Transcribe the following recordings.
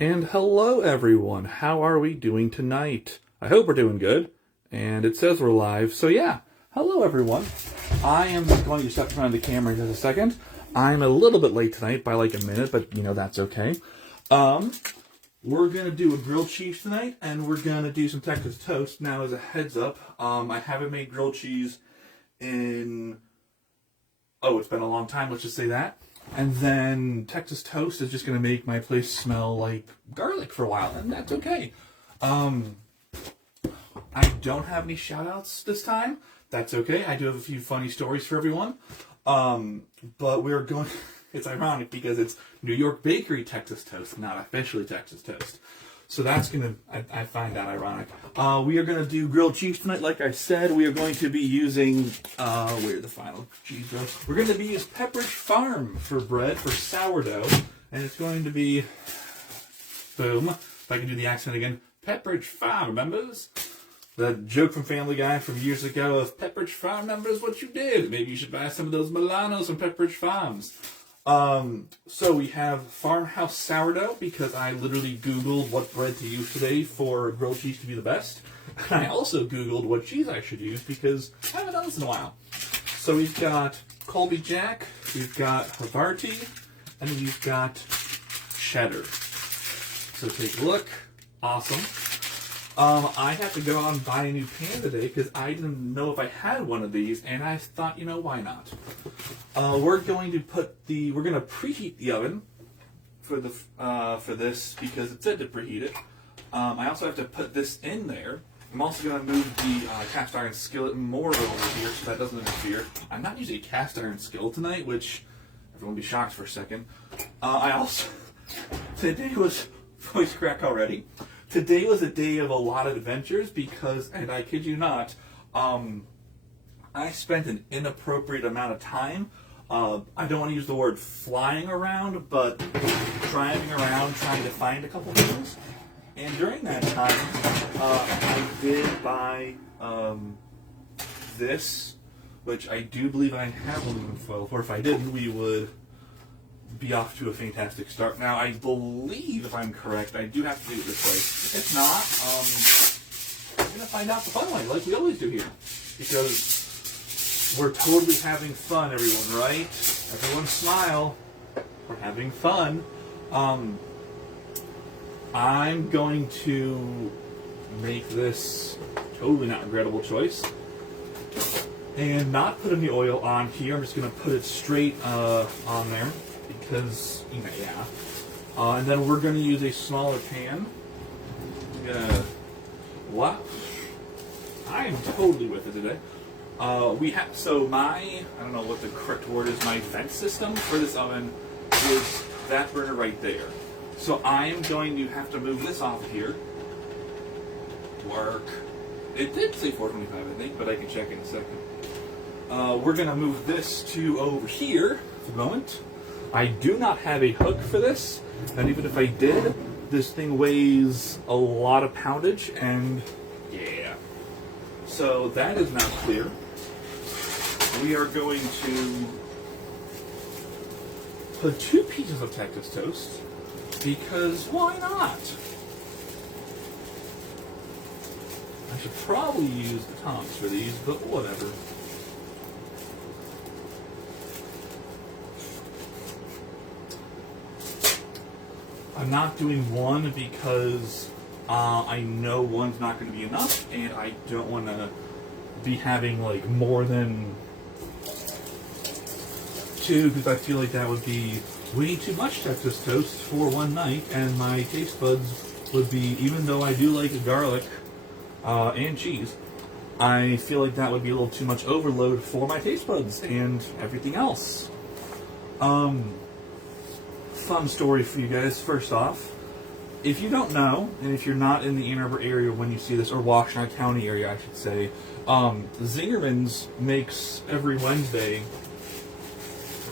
And hello, everyone. How are we doing tonight? I hope we're doing good. And it says we're live, so yeah. Hello, everyone. I am going to step around the camera in just a second. I'm a little bit late tonight by like a minute, but that's okay. We're gonna do a grilled cheese tonight, and we're gonna do some Texas toast. Now, as a heads up, I haven't made grilled cheese in it's been a long time. Let's just say that. And then Texas toast is just going to make my place smell like garlic for a while, and that's okay. I don't have any shout-outs this time. That's okay. I do have a few funny stories for everyone. But we're going... It's ironic because it's New York Bakery Texas toast, not officially Texas toast. So that's going to... I find that ironic. We are going to do grilled cheese tonight. Like I said, we are going to be using... where the final cheese goes? We're going to be using Pepperidge Farm for bread, for sourdough. And it's going to be... Boom. If I can do the accent again. Pepperidge Farm, members? The joke from Family Guy from years ago of Pepperidge Farm, members, what you did. Maybe you should buy some of those Milanos from Pepperidge Farms. So we have farmhouse sourdough, because I literally Googled what bread to use today for grilled cheese to be the best. And I also Googled what cheese I should use, because I haven't done this in a while. So we've got Colby Jack, we've got Havarti, and we've got cheddar. So take a look. Awesome. I have to go out and buy a new pan today because I didn't know if I had one of these, and I thought, why not? We're going to preheat the oven for this because it said to preheat it. I also have to put this in there. I'm also going to move the cast iron skillet more over here so that doesn't interfere. I'm not using a cast iron skillet tonight, which everyone will be shocked for a second. Today was voice crack already. Today was a day of a lot of adventures because, and I kid you not, I spent an inappropriate amount of time. I don't want to use the word flying around, but driving around trying to find a couple things. And during that time, I did buy this, which I do believe I have aluminum foil for. If I didn't, we would be off to a fantastic start. Now, I believe, if I'm correct, I do have to do it this way. If not, I'm going to find out the fun way, like we always do here. Because we're totally having fun, everyone, right? Everyone smile. We're having fun. I'm going to make this totally not regrettable choice. And not put any oil on here. I'm just going to put it straight on there. Because, and then we're going to use a smaller pan. Wow. I am totally with it today. I don't know what the correct word is, my vent system for this oven is that burner right there. So I am going to have to move this off here. Work. It did say 425, I think, but I can check in a second. We're going to move this to over here for the moment. I do not have a hook for this, and even if I did, this thing weighs a lot of poundage, and yeah. So that is now clear. We are going to put 2 pieces of Texas toast, because why not? I should probably use the tongs for these, but whatever. I'm not doing one because I know one's not going to be enough, and I don't want to be having like more than 2 because I feel like that would be way too much Texas toast for one night, and my taste buds would be, even though I do like garlic and cheese, I feel like that would be a little too much overload for my taste buds and everything else. Fun story for you guys. First off, if you don't know, and if you're not in the Ann Arbor area when you see this, or Washtenaw County area, I should say, Zingerman's makes every Wednesday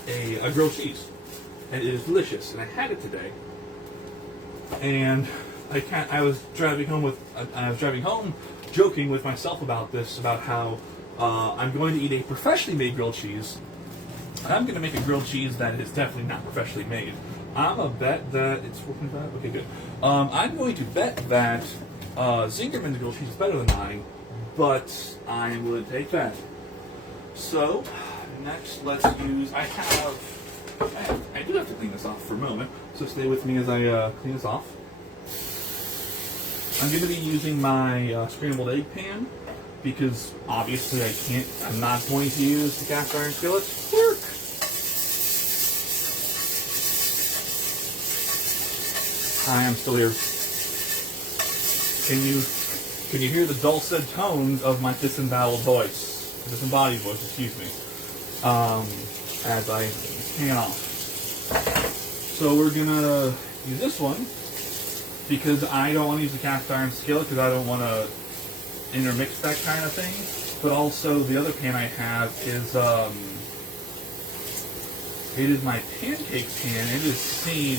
a grilled cheese, and it is delicious. And I had it today, and I was driving home joking with myself about this, about how I'm going to eat a professionally made grilled cheese, and I'm going to make a grilled cheese that is definitely not professionally made. I'm a bet that it's 4.5. Okay, good. I'm going to bet that Zingerman's grilled cheese is better than mine, but I would take that. So next, let's use. I do have to clean this off for a moment, so stay with me as I clean this off. I'm going to be using my scrambled egg pan because obviously I'm not going to use the cast iron skillet. Work. Hi, I'm still here. Can you hear the dulcet tones of my disembodied voice, excuse me, as I pan off. So we're gonna use this one because I don't want to use the cast iron skillet because I don't want to intermix that kind of thing. But also the other pan I have is it is my pancake pan. It has seen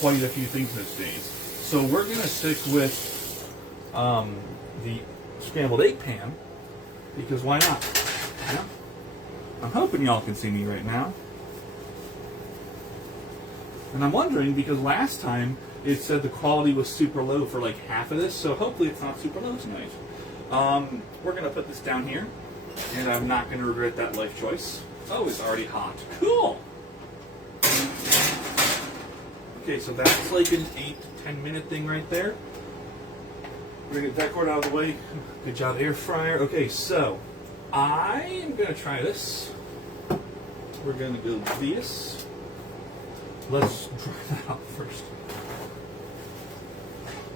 quite a few things these days. So we're gonna stick with the scrambled egg pan because why not? Yeah. I'm hoping y'all can see me right now. And I'm wondering because last time it said the quality was super low for like half of this, so hopefully it's not super low tonight. We're going to put this down here, and I'm not going to regret that life choice. Oh, it's already hot. Cool! Okay, so that's like an 8 to 10 minute thing right there. We're going to get that cord out of the way. Good job, air fryer. Okay, so I am going to try this. We're going to go this. Let's dry that out first.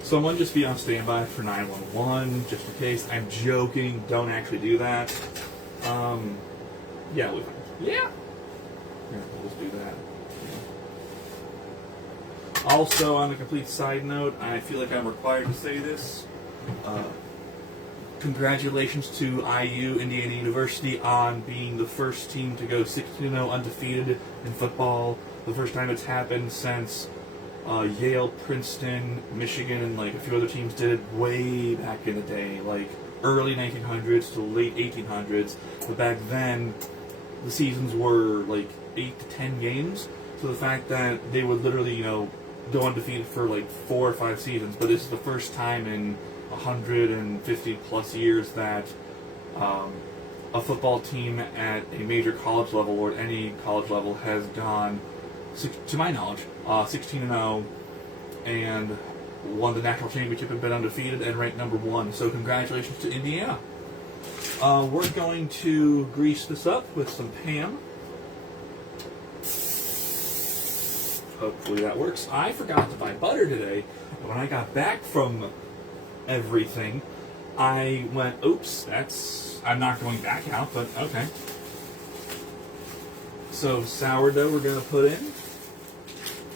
Someone just be on standby for 911, just in case. I'm joking. Don't actually do that. Yeah, we'll just do that. Also, on a complete side note, I feel like I'm required to say this. Congratulations to IU, Indiana University, on being the first team to go 16-0 undefeated in football. The first time it's happened since Yale, Princeton, Michigan, and like a few other teams did it way back in the day, like early 1900s to late 1800s. But back then, the seasons were like 8 to 10 games. So the fact that they would literally, go undefeated for like 4 or 5 seasons, but this is the first time in 150 plus years that a football team at a major college level or at any college level has gone, to my knowledge, 16-0 and won the national championship and been undefeated and ranked number 1. So congratulations to Indiana. We're going to grease this up with some Pam. Hopefully that works. I forgot to buy butter today. When I got back from everything, I went, oops, I'm not going back out, but okay. So sourdough we're going to put in.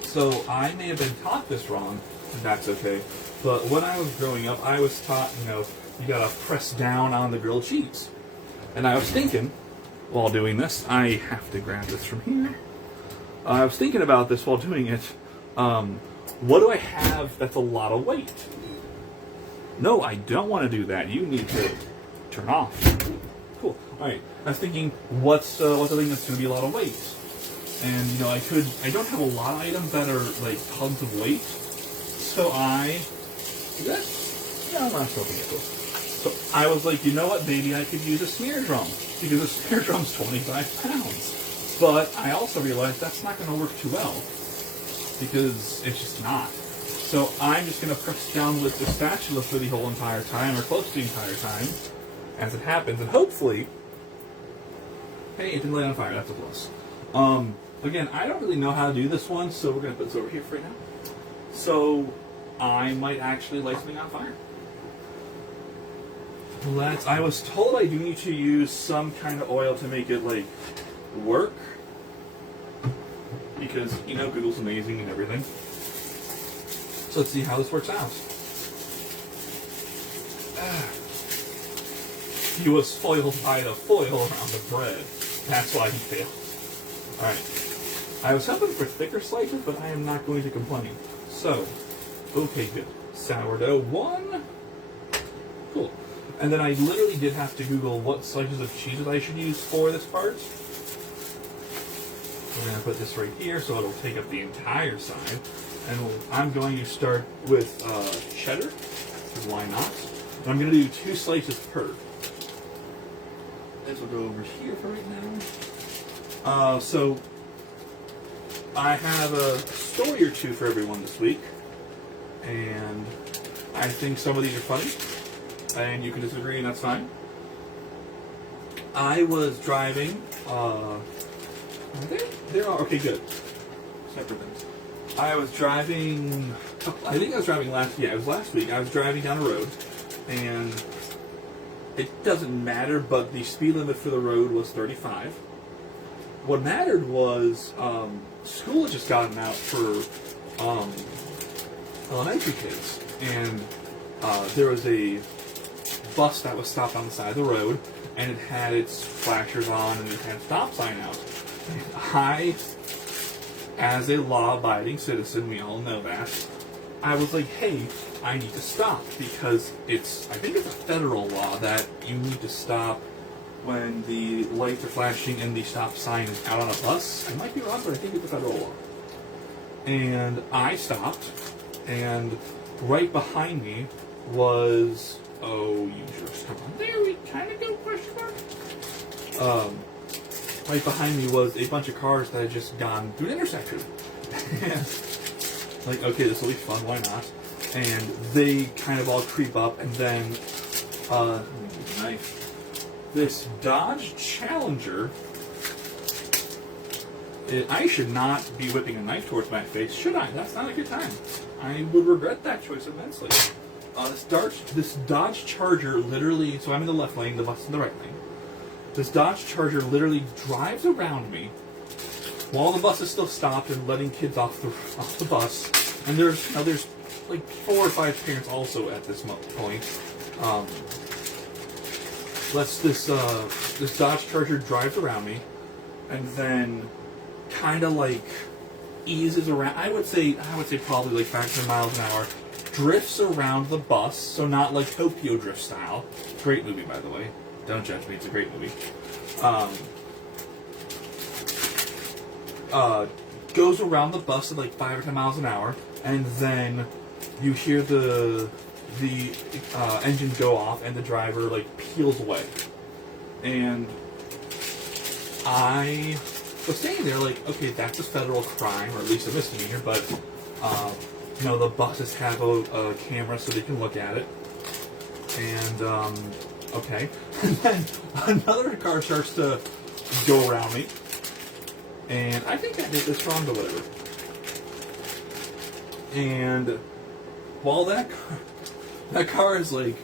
So I may have been taught this wrong, and that's okay. But when I was growing up, I was taught, you got to press down on the grilled cheese. And I was thinking, while doing this, I have to grab this from here. I was thinking about this while doing it. What do I have that's a lot of weight? No, I don't want to do that. You need to turn off. Cool. All right. I was thinking, what's the thing that's going to be a lot of weight? And I don't have a lot of items that are like tons of weight. So I'm not smoking it. So I was like, you know what? Maybe I could use a smear drum because a smear drum's 25 pounds. But I also realized that's not going to work too well because it's just not. So I'm just going to press down with the spatula for the whole entire time, or close to the entire time, as it happens. And hopefully, hey, it didn't light on fire. That's a plus. Again, I don't really know how to do this one, so we're going to put this over here for right now. So I might actually light something on fire. I was told I do need to use some kind of oil to make it work, because Google's amazing and everything. So let's see how this works out. He was foiled by the foil around the bread. That's why he failed. Alright. I was hoping for thicker slices, but I am not going to complain. So, okay, good. Sourdough 1. Cool. And then I literally did have to Google what slices of cheeses I should use for this part. We're going to put this right here so it'll take up the entire side. And I'm going to start with cheddar, because why not? And I'm going to do 2 slices per. This will go over here for right now. So I have a story or two for everyone this week. And I think some of these are funny. And you can disagree, and that's fine. I was driving. Are they? There are. Okay, good. Separate things. I was driving. I think I was driving last. Yeah, it was last week. I was driving down a road, and it doesn't matter. But the speed limit for the road was 35. What mattered was school had just gotten out for elementary kids, and there was a bus that was stopped on the side of the road, and it had its flashers on, and it had a stop sign out. And I, as a law-abiding citizen, we all know that, I was like, hey, I need to stop, because I think it's a federal law that you need to stop when the lights are flashing and the stop sign is out on a bus. I might be wrong, but I think it's a federal law. And I stopped, and right behind me was, oh, you just come on, there we kind of go, question mark. Right behind me was a bunch of cars that had just gone through an intersection. Like, okay, this will be fun, why not? And they kind of all creep up, and then, let me get a knife. This Dodge Challenger, I should not be whipping a knife towards my face, should I? That's not a good time. I would regret that choice immensely. This Dodge Charger literally, so I'm in the left lane, the bus is in the right lane. This Dodge Charger literally drives around me while the bus is still stopped and letting kids off the bus. And there's like 4 or 5 parents also at this point. This Dodge Charger drives around me, and then kind of like eases around. I would say probably like 500 miles an hour. Drifts around the bus, so not like Tokyo Drift style. Great movie, by the way. Don't judge me; it's a great movie. Goes around the bus at like 5 or 10 miles an hour, and then you hear the engine go off, and the driver like peels away. And I was standing there like, okay, that's a federal crime, or at least a misdemeanor, but the buses have a camera so they can look at it. And okay, and then another car starts to go around me, and I think I did this wrong, but whatever. And while that car is like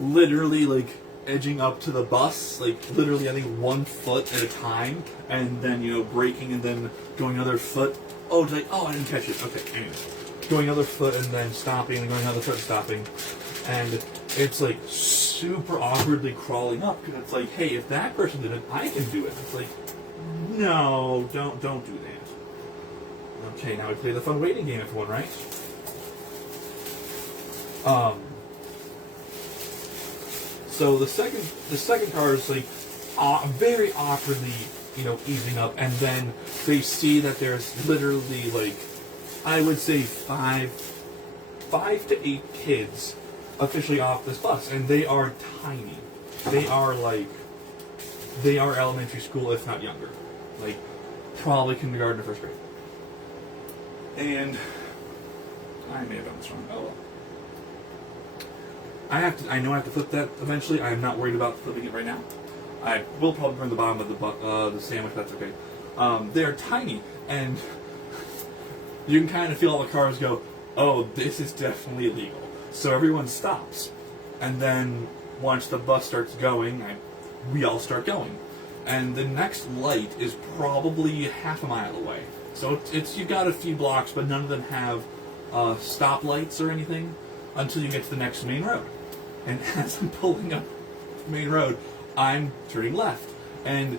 literally like edging up to the bus, like literally I think 1 foot at a time, and then braking and then going another foot. Oh, it's like, oh, I didn't catch it. Okay, anyways, going another foot and then stopping and going another foot and stopping, and it's like super awkwardly crawling up, because it's like, hey, if that person did it, I can do it. It's like, no, don't do that. Okay, now we play the fun waiting game, everyone, right? So the second car is like very awkwardly, easing up, and then they see that there's literally like, I would say 5 to 8 kids officially off this bus, and they are tiny. They are elementary school, if not younger, like probably kindergarten or 1st grade. And I may have done this wrong. Oh well. I know I have to flip that eventually. I am not worried about flipping it right now. I will probably burn the bottom of the sandwich. That's okay. They're tiny, and you can kind of feel all the cars go, oh, this is definitely illegal. So everyone stops, and then once the bus starts going, we all start going, and the next light is probably half a mile away. So you got a few blocks, but none of them have stoplights or anything until you get to the next main road. And as I'm pulling up the main road, I'm turning left. And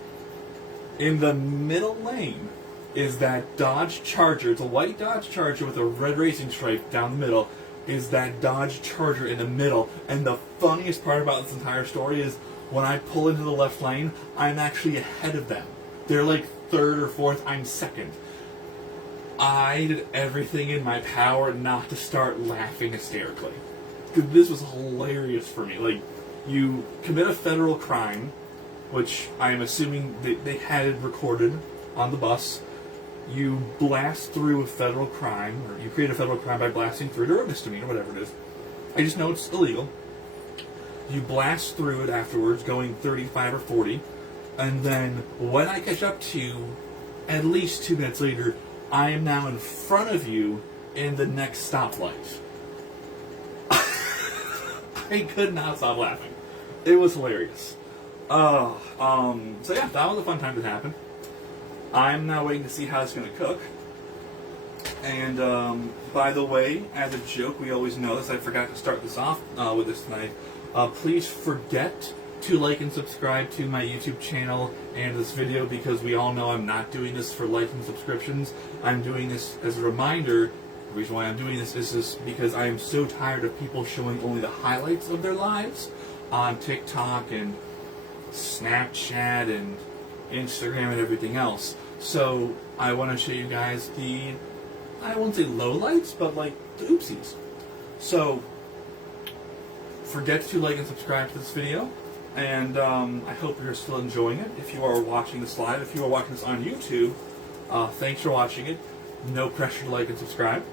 in the middle lane is that Dodge Charger. It's a white Dodge Charger with a red racing stripe down the middle. Is that Dodge Charger in the middle. And the funniest part about this entire story is when I pull into the left lane, I'm actually ahead of them. They're like third or fourth, I'm second. I did everything in my power not to start laughing hysterically. This was hilarious for me. Like, you commit a federal crime, which I'm assuming they had it recorded on the bus. You blast through a federal crime, or you create a federal crime by blasting through, or a misdemeanor, whatever it is. I just know it's illegal. You blast through it afterwards, going 35 or 40, and then when I catch up to you, at least 2 minutes later, I am now in front of you in the next stoplight. I could not stop laughing. It was hilarious. So yeah, that was a fun time that happened. I'm now waiting to see how it's going to cook. And by the way, as a joke, we always know this. I forgot to start this off with this tonight. Please forget to like and subscribe to my YouTube channel and this video, because we all know I'm not doing this for likes and subscriptions. I'm doing this as a reminder. The reason why I'm doing this is just because I am so tired of people showing only the highlights of their lives on TikTok and Snapchat and Instagram and everything else. So I want to show you guys the, I won't say lowlights, but like the oopsies. So forget to like and subscribe to this video, and I hope you're still enjoying it. If you are watching this live, if you are watching this on YouTube, thanks for watching it. No pressure to like and subscribe.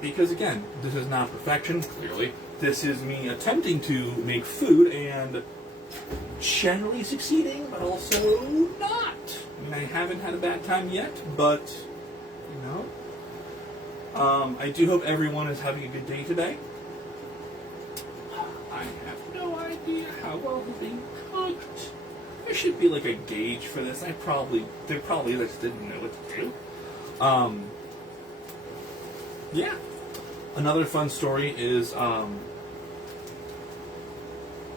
Because again, this is not perfection, clearly. This is me attempting to make food and generally succeeding, but also not. I mean, I haven't had a bad time yet, but, you know. I do hope everyone is having a good day today. I have no idea how well it's being cooked. There should be like a gauge for this. They probably just didn't know what to do. Yeah. Another fun story is,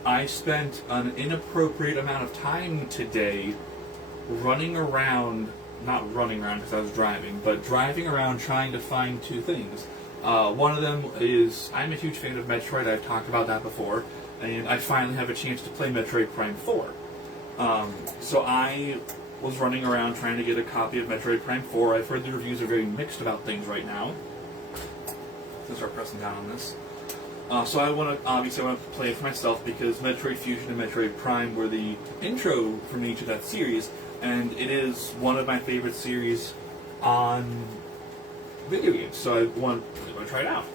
I spent an inappropriate amount of time today running around, not running around because I was driving, but driving around trying to find 2 things. One of them is, I'm a huge fan of Metroid, I've talked about that before, and I finally have a chance to play Metroid Prime 4. So I was running around trying to get a copy of Metroid Prime 4. I've heard the reviews are very mixed about things right now. Let's start pressing down on this. So I want to play it for myself, because Metroid Fusion and Metroid Prime were the intro for me to that series, and it is one of my favorite series on video games, so I want to try it out.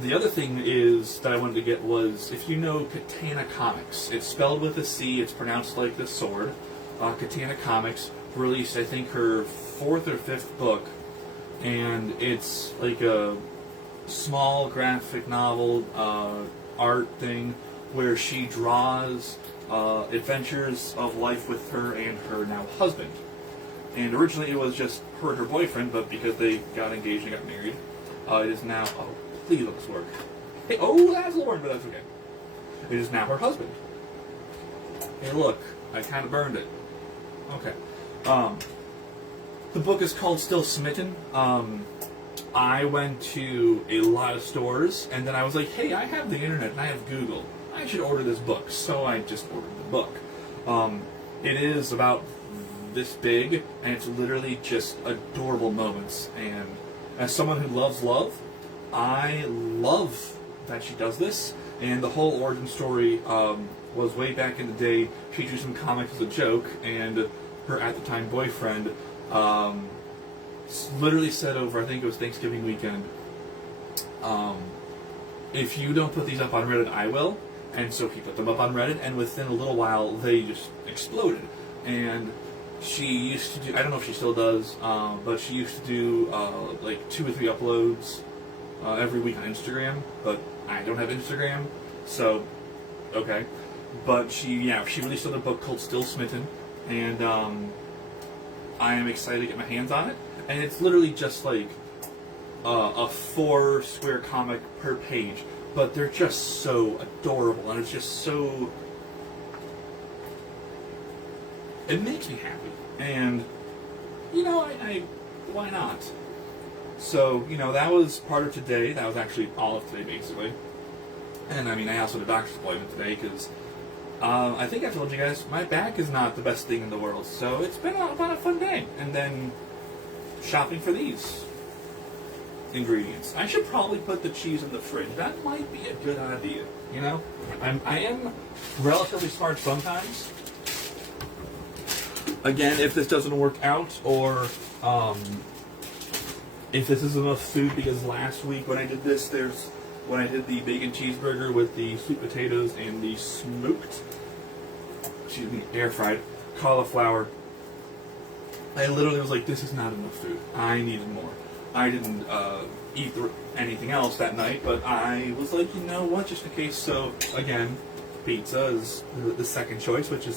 The other thing is that I wanted to get was, if you know Katana Comics, it's spelled with a C, it's pronounced like the sword. Katana Comics released, I think, her 4th or 5th book, and it's like a small graphic novel art thing where she draws adventures of life with her and her now husband. And originally it was just her and her boyfriend, but because they got engaged and got married, it is now, oh, please let this work. Hey, oh, that's Lauren, but that's okay. It is now her husband. Hey, look, I kind of burned it. Okay. The book is called Still Smitten. I went to a lot of stores, and then I was like, hey, I have the internet and I have Google. I should order this book. So I just ordered the book. It is about this big, and it's literally just adorable moments. And as someone who loves love, I love that she does this. And the whole origin story was way back in the day. She drew some comics as a joke, and her at the time boyfriend literally said over, I think it was Thanksgiving weekend, if you don't put these up on Reddit, I will. And so he put them up on Reddit, and within a little while, they just exploded. And she used to do, I don't know if she still does, but she used to do like 2 or 3 uploads every week on Instagram, but I don't have Instagram, so, okay. But she released another book called Still Smitten, and I am excited to get my hands on it. And it's literally just like a 4 square comic per page, but they're just so adorable, and it's just so, it makes me happy. And, you know, I why not? So, you know, that was part of today. That was actually all of today, basically. And, I mean, I also had a doctor's appointment today, because I think I told you guys my back is not the best thing in the world, so it's been a fun day. And then shopping for these ingredients. I should probably put the cheese in the fridge. That might be a good idea. You know, I am relatively smart sometimes. Again, if this doesn't work out, or if this isn't enough food, because last week when I did this, when I did the bacon cheeseburger with the sweet potatoes and the smoked, air fried cauliflower, I literally was like, this is not enough food. I needed more. I didn't eat anything else that night, but I was like, you know what, just in case. So again, pizza is the second choice, which is